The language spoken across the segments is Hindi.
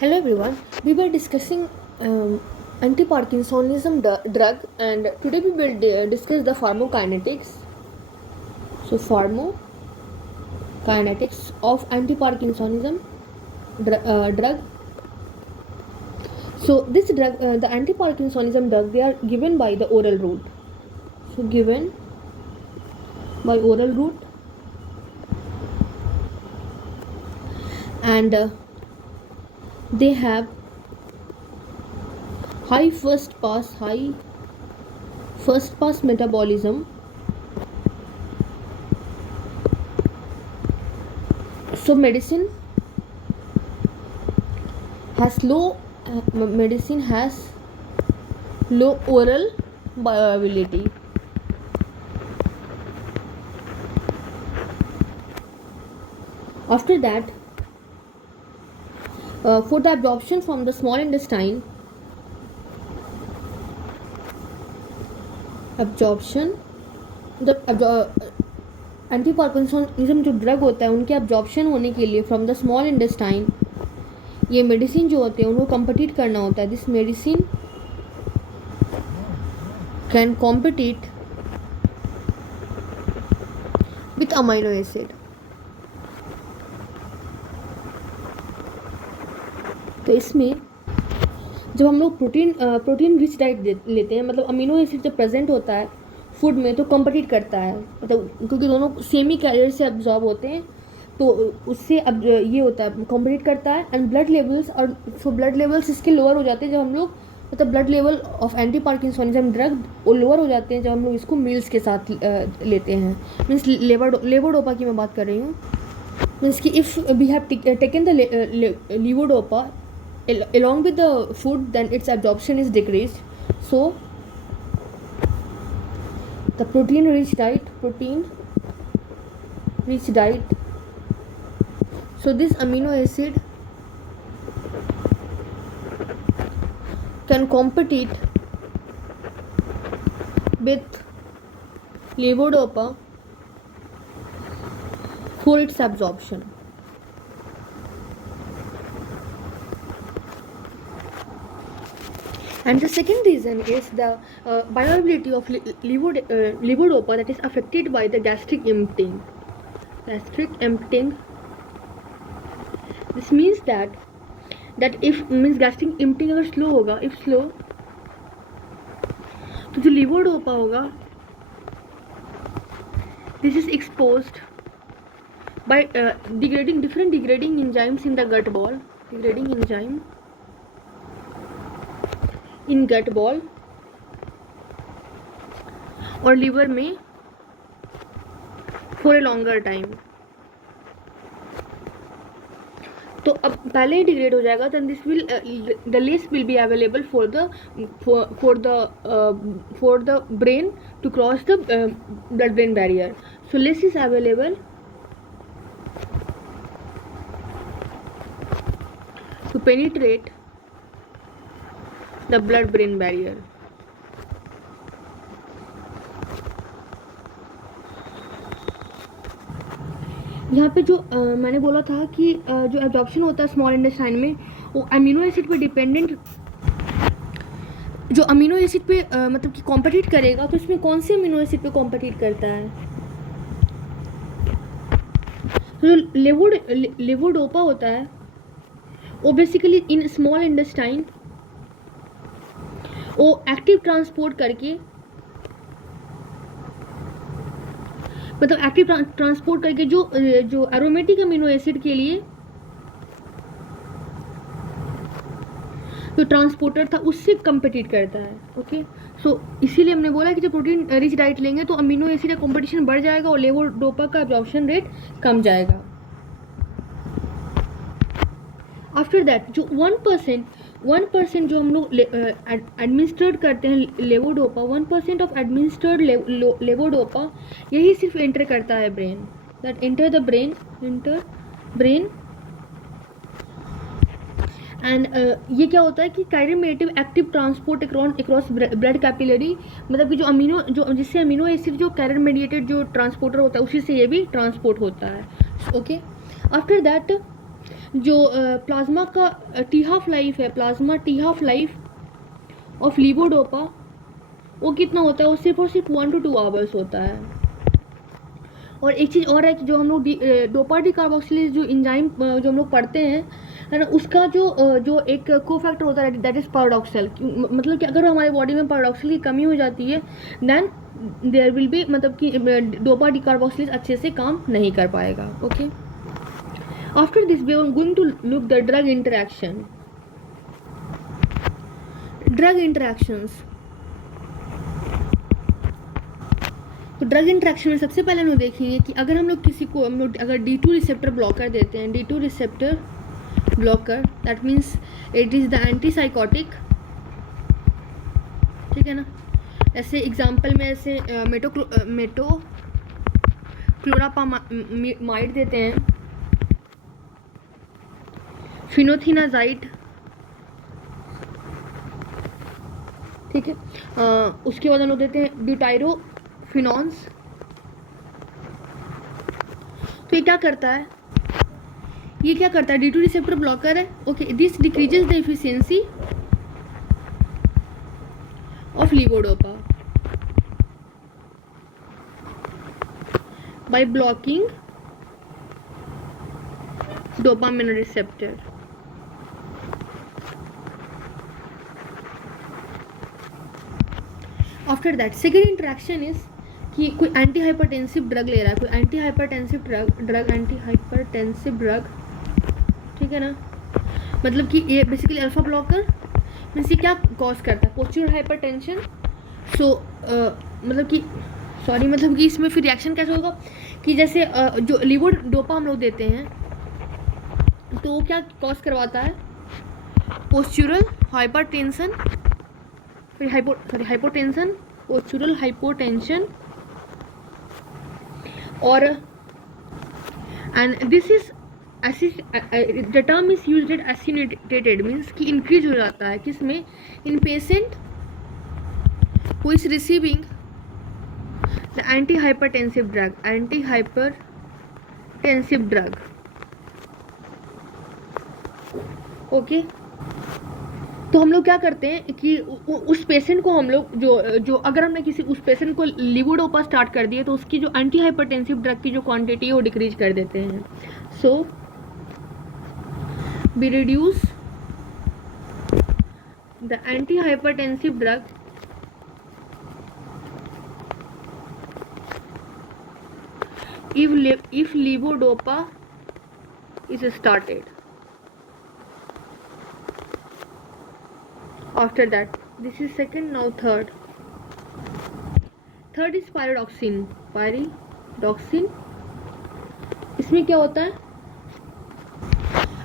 Hello everyone. We were discussing anti-Parkinsonism drug, and today we will discuss the pharmacokinetics. So pharmacokinetics of anti-Parkinsonism drug. So this drug, the anti-Parkinsonism drug, they are given by the oral route. So given by oral route, and they have high first pass metabolism. So medicine has low oral bioavailability. After that, for the absorption from the small intestine, anti parkinsonism जो ड्रग होता है उनके एब्जॉर्प्शन होने के लिए फ्रॉम द स्मॉल इंटेस्टाइन, ये मेडिसिन जो होते हैं उनको कम्पिटिट करना होता है. This medicine can compete with amino acid. तो इसमें जब हम लोग प्रोटीन रिच डाइट लेते हैं, मतलब अमीनो एसिड जब प्रेजेंट होता है फूड में तो कम्पिटिट करता है, मतलब क्योंकि दोनों सेमी कैरियर से अब्जॉर्ब होते हैं, तो उससे अब ये होता है कम्पिटिट करता है. एंड ब्लड लेवल्स, और सो ब्लड लेवल्स इसके लोअर हो जाते हैं जब हम लोग, मतलब blood level of anti parkinsonism drug वो लोअर हो जाते हैं जब हम लोग इसको मील्स के साथ लेते हैं. मीन्स लेवोडोपा की मैं बात कर रही हूँ. मीन्स कि if we have taken the levodopa along with the food, then its absorption is decreased. So the protein rich diet, so this amino acid can compete with levodopa for its absorption. And the second reason is the bioavailability of levodopa that is affected by the gastric emptying. This means that if means gastric emptying अगर slow होगा, if slow, तो जो levodopa होगा, this is exposed by different degrading enzymes in the gut wall, in gut wall और लीवर में फॉर ए लॉन्गर टाइम. तो अब पहले ही डिग्रेड हो जाएगा, then this will the less will be available for the brain to cross the blood brain barrier. So less is available to penetrate the blood brain barrier. यहाँ पे जो मैंने बोला था कि जो एब्जॉर्प्शन होता है स्मॉल इंटेस्टाइन में वो अमीनो एसिड पे डिपेंडेंट, जो अमीनो एसिड पे मतलब कि कॉम्पिटिट करेगा, तो इसमें कौन से अमीनो एसिड पे कॉम्पिटिट करता है? तो जो लेवोडोपा होता है वो बेसिकली इन स्मॉल इंटेस्टाइन वो एक्टिव ट्रांसपोर्ट करके, मतलब एक्टिव ट्रांसपोर्ट करके जो एरोमेटिक अमीनो एसिड के लिए जो ट्रांसपोर्टर था उससे कम्पिटिट करता है. ओके, सो इसीलिए हमने बोला कि जब प्रोटीन रिच डाइट लेंगे तो अमीनो एसिड का कॉम्पिटिशन बढ़ जाएगा और लेवोडोपा का एब्जॉर्प्शन रेट कम जाएगा. आफ्टर दैट जो 1% जो हम लोग एडमिनिस्ट्रेट करते हैं लेवोडोपा, 1% ऑफ एडमिनिस्ट्रेड लेवोडोपा यही सिर्फ एंटर करता है brain, that enter the brain and ये क्या होता है कि कैरिमेटिव active transport across blood capillary, मतलब कि जो जिससे अमीनो एसिड जो कैरियर मेडिएटेड जो ट्रांसपोर्टर होता है उसी से ये भी ट्रांसपोर्ट होता है. ओके, आफ्टर दैट जो प्लाज्मा का टी हाफ लाइफ है, plasma T half life of levodopa, वो कितना होता है? वो सिर्फ और सिर्फ 1 to 2 आवर्स होता है। और एक चीज़ और है कि जो हम लोग डोपा डी कार्बोक्सिलेज जो इंजाइम जो हम लोग पढ़ते हैं, है ना, उसका जो एक कोफैक्टर होता है दैट इज़ पैराडॉक्सल। मतलब कि अगर हमारे बॉडी में पैराडॉक्सल की कमी हो जाती है देन देयर विल बी, मतलब कि डोपा डी कार्बोक्सिलेज अच्छे से काम नहीं कर पाएगा। Okay, after this we are going to look the drug interaction. Drug interactions, तो ड्रग इंट्रैक्शन में सबसे पहले हम लोग देखेंगे कि अगर हम लोग किसी को अगर D2 रिसेप्टर ब्लॉकर देते हैं, D2 receptor blocker, that means it is the antipsychotic, ठीक है ना। ऐसे एग्जांपल में ऐसे मेटोक्लोरापामाइड देते हैं, फिनोथिनाजाइड, ठीक है। उसके बाद हम लोग देते हैं ब्यूटाइरोफिनॉन्स। तो ये क्या करता है? ये क्या करता है? D2 रिसेप्टर ब्लॉकर है। Okay, this decreases the efficiency of levodopa by blocking dopamine receptor. After that second interaction is कि कोई एंटी हाइपरटेंसिव ड्रग ले रहा है, कोई एंटी हाइपरटेंसिव ड्रग, ठीक है ना। मतलब कि ये बेसिकली अल्फा ब्लॉकर मीन्स ये क्या कॉज करता है? Postural hypertension. सो मतलब कि इसमें फिर रिएक्शन कैसे होगा कि जैसे जो लीवोडोपा हम लोग देते हैं तो वो क्या कॉज करवाता है? पोस्चुरल हाइपरटेंशन, फिर हाइपोटेंशन, पोस्चुरल हाइपोटेंशन, और and this is the term is used at एसिनेटेड मीन्स कि इंक्रीज हो जाता है किसमें? In patient who is receiving the anti hypertensive drug, okay. तो हम लोग क्या करते हैं कि उस पेशेंट को हम लोग जो अगर हमने किसी उस पेशेंट को लीवोडोपा स्टार्ट कर दिए तो उसकी जो एंटी हाइपरटेंसिव ड्रग की जो क्वांटिटी है वो डिक्रीज कर देते हैं। सो we reduce the antihypertensive drug if levodopa is started. After that, this is second. Now third is pyridoxine. इसमें क्या होता है?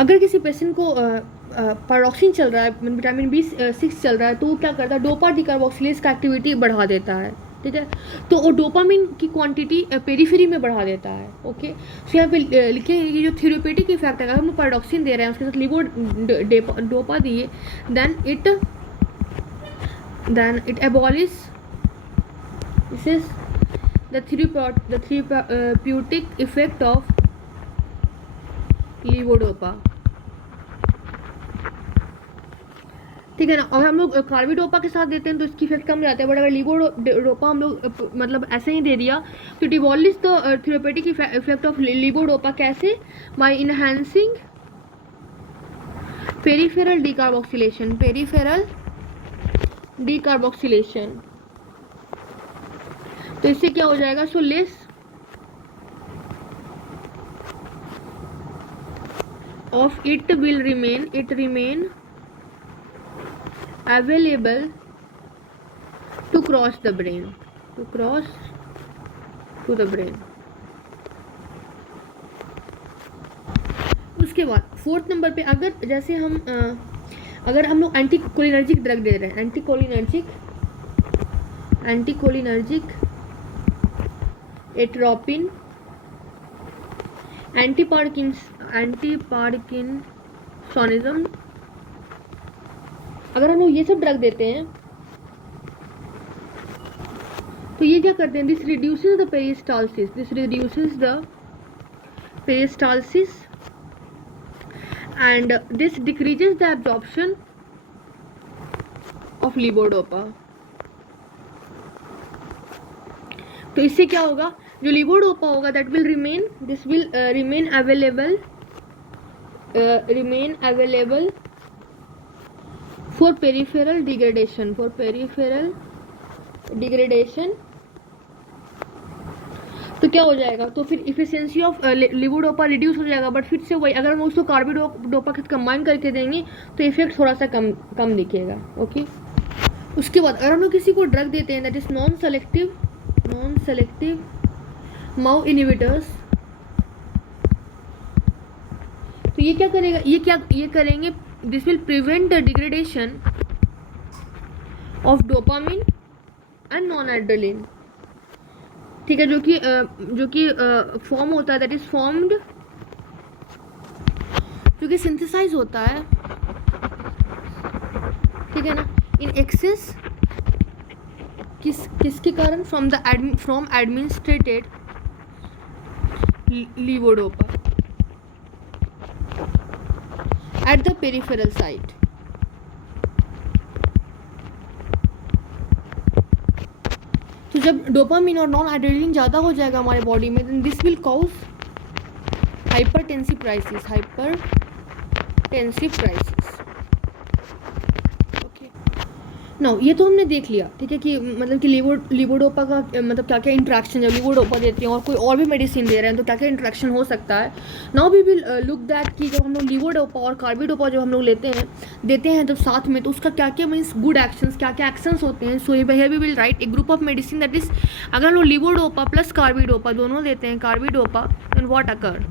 अगर किसी पेशेंट को पैराडॉक्सिन चल रहा है, विटामिन B6 चल रहा है, तो वो क्या करता है? डोपा डीकार्बोक्सिलेज का एक्टिविटी बढ़ा देता है, ठीक है। तो वो डोपामिन की क्वांटिटी पेरीफेरी में बढ़ा देता है। ओके, सो यहाँ पे लिखेंगे कि जो थेरेप्यूटिक इफेक्ट है, अगर हम पैराडॉक्सिन दे रहे हैं उसके साथ लीवोडोपा दिए, then it abolish, this is the therapeutic effect of levodopa, ठीक है ना। और हम लोग कार्बिडोपा के साथ देते हैं तो इसकी इफेक्ट कम जाता है, बट अगर लीवोडोपा हम लोग मतलब ऐसे ही दे दिया तो डिवॉलिश the therapeutic effect of levodopa. कैसे? By enhancing peripheral decarboxylation. तो इससे क्या हो जाएगा? So less of it remain available to cross the brain, उसके बाद फोर्थ नंबर पे अगर जैसे हम अगर हम लोग एंटीकोलिनर्जिक ड्रग दे रहे हैं, एंटीकोलिनर्जिक एट्रोपिन, एंटीपार्किंसोनिज्म, अगर हम लोग ये सब ड्रग देते हैं तो ये क्या करते हैं? This reduces the peristalsis and this decreases the absorption of levodopa. तो इससे क्या होगा, जो levodopa होगा that will remain, this will remain available for peripheral degradation, तो क्या हो जाएगा, तो फिर इफिशियंसी ऑफ लिवोडोपा रिड्यूस हो जाएगा. बट फिर से वही, अगर हम उसको कार्बिडोपा के साथ कंबाइन करके देंगे तो इफेक्ट थोड़ा सा कम दिखेगा. ओके. उसके बाद अगर हम लोग किसी को ड्रग देते हैं that is non selective MAO inhibitors, तो ये क्या करेगा, ये करेंगे, this will prevent the degradation of dopamine and non adrenaline. ठीक है, जो कि फॉर्म होता है, दैट इज फॉर्म्ड, जो कि सिंथेसाइज होता है, ठीक है ना, इन एक्सेस, किसके कारण, from administrated levodopa at the peripheral site. तो जब डोपामिन और नॉन एड्रेनलिन ज़्यादा हो जाएगा हमारे बॉडी में, then this will cause hypertensive crisis. Okay. Now ये तो हमने देख लिया, ठीक है, कि मतलब कि लिवोडोपा का मतलब क्या क्या इंट्रैक्शन जब लिवोडोपा देते हैं और कोई और भी मेडिसिन दे रहे हैं तो क्या क्या इंट्रैक्शन हो सकता है. Now we will look that कि जब हम लोग लिवोडोपा और कार्बिडोपा जब हम लोग देते हैं जब साथ में, तो उसका क्या क्या मीन्स गुड एक्शंस, क्या क्या एक्शंस होते हैं. So here we will write a group of medicine that is, अगर हम लोग लिवोडोपा प्लस कार्बिडोपा दोनों देते हैं, carbidopa, then what occur.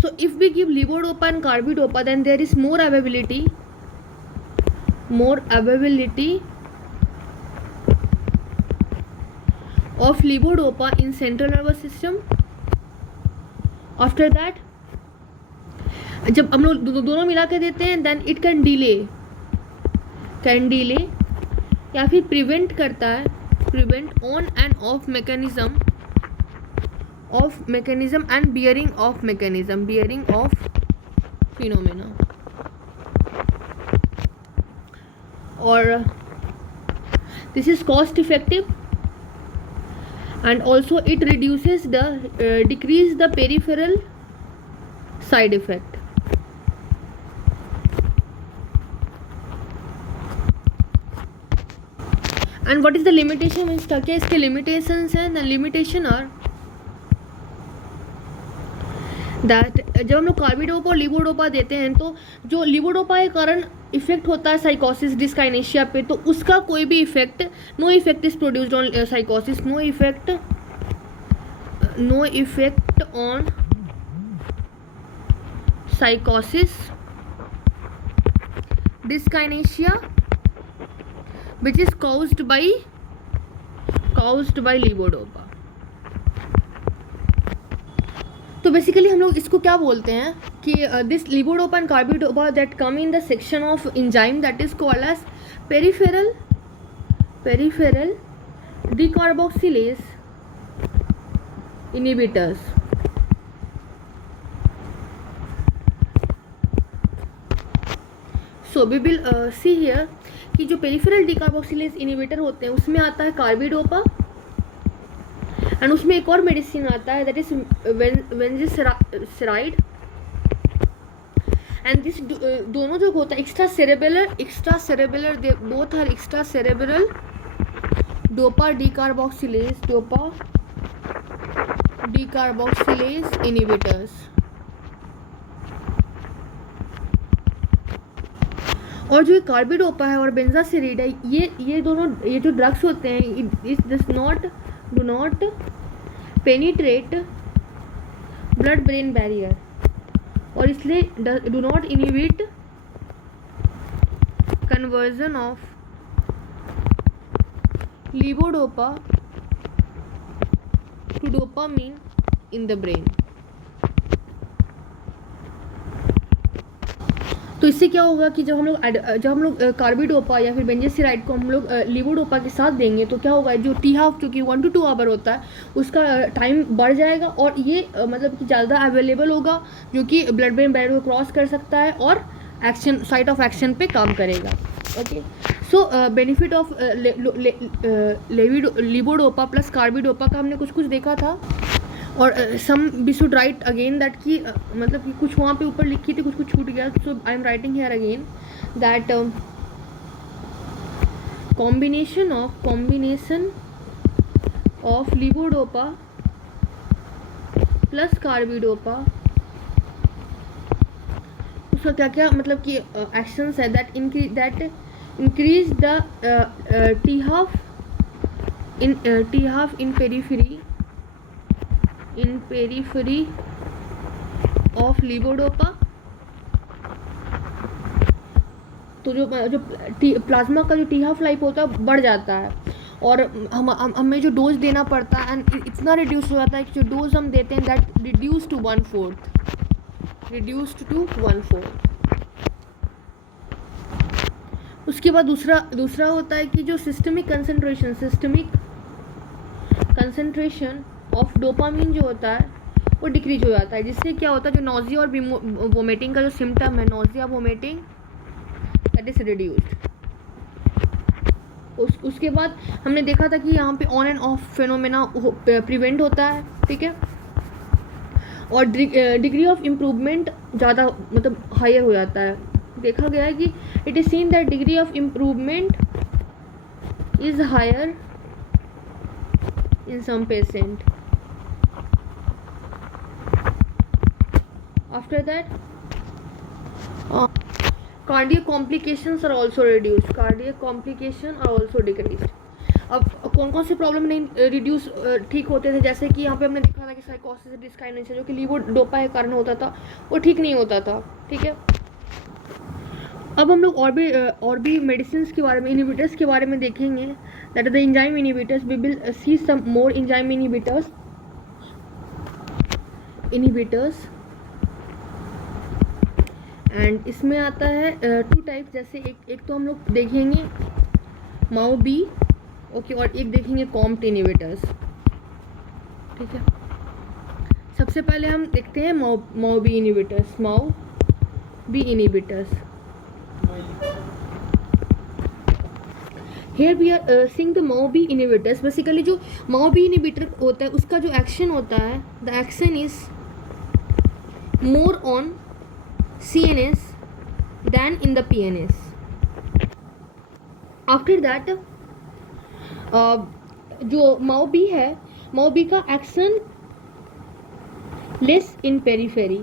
So if we give levodopa and carbidopa, then there is more availability of levodopa in central nervous system. After that, जब हम लोग दोनों मिला के देते हैं, then it can delay या फिर prevent करता है, prevent on and off mechanism and bearing of phenomena. Or this is cost effective, and also it reduces decrease the peripheral side effect. And what is the limitation, means क्या क्या इसके limitations हैं. The limitation are दैट जब हम लोग कार्बिडोपा और लिवोडोपा देते हैं तो जो लिवोडोपा के कारण इफेक्ट होता है साइकोसिस डिस्काइनेशिया पे, तो उसका कोई भी effect, no effect is produced on साइकोसिस, no effect on साइकोसिस डिस्काइनेशिया which is caused by levodopa. तो बेसिकली हम लोग इसको क्या बोलते हैं कि this levodopa and carbidopa that come in the section of enzyme that is called as peripheral डिकार्बोक्सिलेज inhibitors. So we will see here कि जो पेरिफेरल डिकार्बोक्सिलेज इनहिबिटर होते हैं उसमें आता है कार्बिडोपा, एंड उसमें एक और मेडिसिन आता है that is benserazide. And this दोनों जो होता है extra cerebellar they both are extra cerebral dopa decarboxylase inhibitors. और जो कार्बिडोपा है और बेंजासेराइड है, ये दोनों ये जो ड्रग्स होते हैं, it do not penetrate blood brain barrier, और इसलिए do not inhibit conversion of levodopa to dopamine in the brain. तो इससे क्या होगा कि जब हम लोग कार्बिडोपा या फिर बेंजेसिराइड को हम लोग लीवोडोपा के साथ देंगे तो क्या होगा, जो टी हाफ जो कि 1 to 2 आवर होता है उसका टाइम बढ़ जाएगा और ये मतलब कि ज़्यादा अवेलेबल होगा, जो कि ब्लड ब्रेन बैरियर को क्रॉस कर सकता है और एक्शन साइट ऑफ एक्शन पे काम करेगा। Okay, so benefit of levodopa plus carbidopa का हमने कुछ देखा था। और some we should write again that कि मतलब कि कुछ वहाँ पे ऊपर लिखी थी, कुछ छूट गया, so I am writing here again that combination of levodopa plus carbidopa, उसका क्या क्या मतलब कि एक्शंस है, that increase the T half in periphery of levodopa. तो जो प्लाज्मा का जो टी हाफ लाइफ होता है बढ़ जाता है और हमें जो डोज देना पड़ता है एंड इतना रिड्यूस हो जाता है कि जो डोज हम देते हैं दैट रिड्यूस टू 1/4। उसके बाद दूसरा होता है कि जो सिस्टमिक कंसंट्रेशन ऑफ डोपामिन जो होता है वो डिक्रीज हो जाता है, जिससे क्या होता है जो नॉजिया और वोमिटिंग का जो सिम्टम है, nausea vomiting, that is reduced. उसके बाद हमने देखा था कि यहाँ पे on and off phenomena prevent होता है, ठीक है, और डिग्री ऑफ इम्प्रूवमेंट ज़्यादा मतलब हायर हो जाता है। देखा गया है कि it is seen that degree of improvement is higher in some patient. After that, cardiac complications are also reduced. Decreased. अब कौन से प्रॉब्लम नहीं रिड्यूस ठीक होते थे, जैसे कि यहाँ पे हमने देखा था कि साइकोसिस डिस्काइनेसिस जो कि लीवोडोपा के कारण होता था वो ठीक नहीं होता था, ठीक है। अब हम लोग और भी मेडिसिन के बारे में, इनहिबिटर्स के बारे में देखेंगे, that is the enzyme inhibitors. We will see some more enzyme inhibitors. And इसमें आता है 2 टाइप, जैसे एक तो हम लोग देखेंगे माओ बी, ओके, और एक देखेंगे कॉम्ट इनहिबिटर्स, ठीक है। सबसे पहले हम देखते हैं MAO B inhibitors. Here we are seeing the MAO-B inhibitors. Basically जो MAO-B inhibitor होता है उसका जो एक्शन होता है, the action is more on CNS than in the PNS. After that जो MAO-B है, MAO-B का action less in periphery.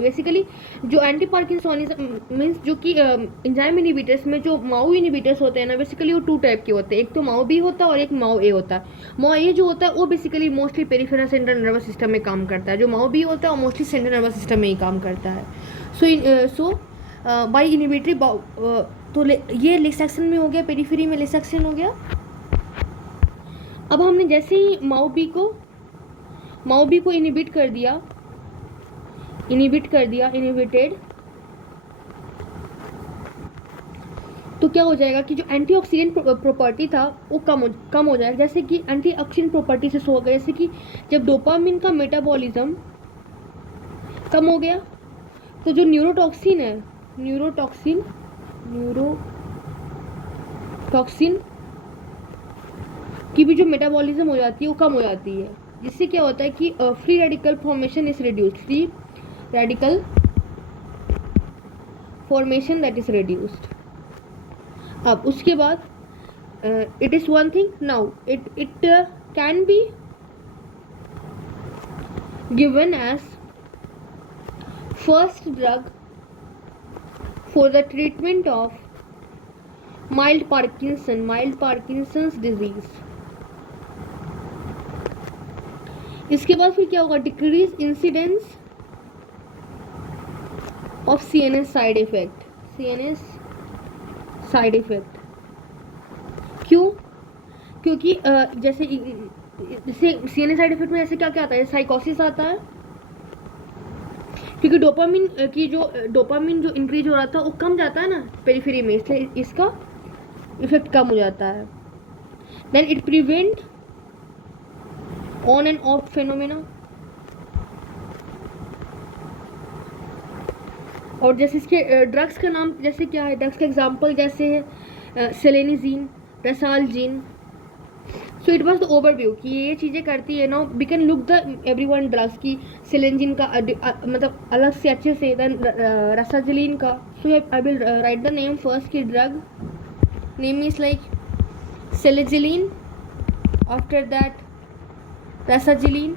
Basically जो एंटी पार्किंसोनिज्म मीन्स जो कि एंजाइम इनहिबिटर्स में जो माओ इनहिबिटर्स होते हैं ना, बेसिकली वो 2 टाइप के होते हैं, एक तो माओ बी होता है और एक माओ ए होता है। माओ ए जो होता है वो basically mostly peripheral central nervous system में काम करता है, जो माओ बी होता है वो मोस्टली सेंट्रल नर्वस सिस्टम में ही काम करता है। सो बाई इनहिबिटरी तो ये लेस एक्शन में हो गया, पेरीफेरी में लेस एक्शन हो गया। अब हमने जैसे ही माओ बी को इनहिबिट कर दिया, इनहिबिटेड, तो क्या हो जाएगा कि जो एंटीऑक्सीडेंट प्रॉपर्टी था वो कम हो जाएगा। जैसे कि एंटीऑक्सीडेंट प्रॉपर्टी से हो गया, जैसे कि जब डोपामिन का मेटाबॉलिज्म कम हो गया तो जो न्यूरोटॉक्सिन है, न्यूरोटॉक्सिन की भी जो मेटाबॉलिज्म हो जाती है वो कम हो जाती है, जिससे क्या होता है कि free radical formation is reduced, free radical formation that is reduced. अब उसके बाद it is one thing, now it can be given as first drug for the treatment of mild Parkinson's disease. इसके बाद फिर क्या होगा, decrease incidence of CNS side effect. क्यों? क्योंकि जैसे CNS साइड इफेक्ट में ऐसे क्या क्या आता है, साइकोसिस आता है, क्योंकि डोपामिन जो इंक्रीज हो रहा था वो कम जाता है ना पेरिफेरी में, इसलिए इसका इफेक्ट कम हो जाता है. Then it prevent on and off phenomena. और जैसे इसके ड्रग्स का नाम जैसे क्या है, ड्रग्स का एग्जांपल जैसे है selegiline, rasagiline. So it was the overview कि ये चीज़ें करती है. Now we can look the everyone drugs की सेलेनिजीन का मतलब अलग से अच्छे से, देन रेसाजिलिन का. So I will write the name first की drug name is like selegiline, after that रेसाजिलिन,